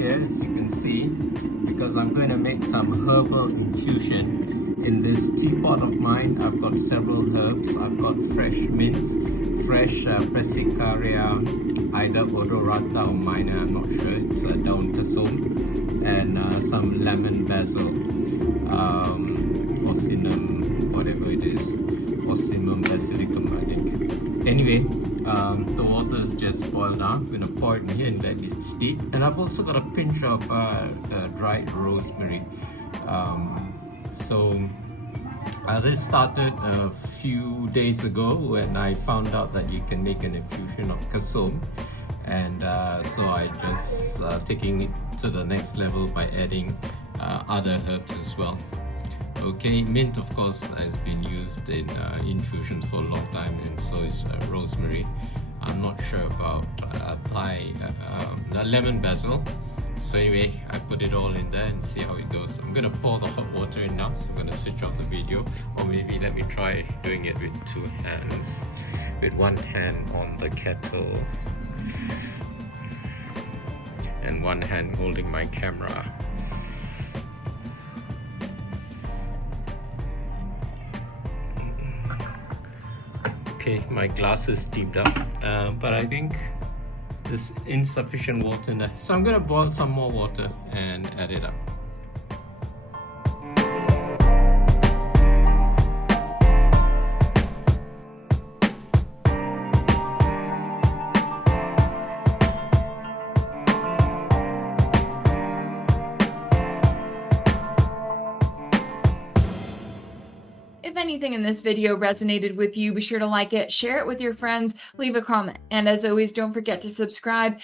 here, as you can see, because I'm going to make some herbal infusion in this teapot of mine. I've got several herbs. I've got fresh mint, fresh Persicaria, either odorata or minor, I'm not sure. It's Daun Kesum, and some lemon basil, or cinnamon, whatever it is, or cinnamon basilicum, I think. Anyway, the water's just boiled now. I'm going to pour it in here and let it steep. And I've also got a pinch of dried rosemary. This started a few days ago when I found out that you can make an infusion of kesum, and so I just taking it to the next level by adding other herbs as well. Okay, mint of course has been used in infusions for a long time, and so is rosemary. I'm not sure about the lemon basil. So anyway, I put it all in there and see how it goes. I'm gonna pour the hot water in now, so I'm gonna switch off the video, or maybe let me try doing it with two hands, with one hand on the kettle and one hand holding my camera. Okay, my glass is steamed up, but I think there's insufficient water in there. So I'm gonna boil some more water and add it up. If anything in this video resonated with you, be sure to like it, share it with your friends, leave a comment, and as always, don't forget to subscribe.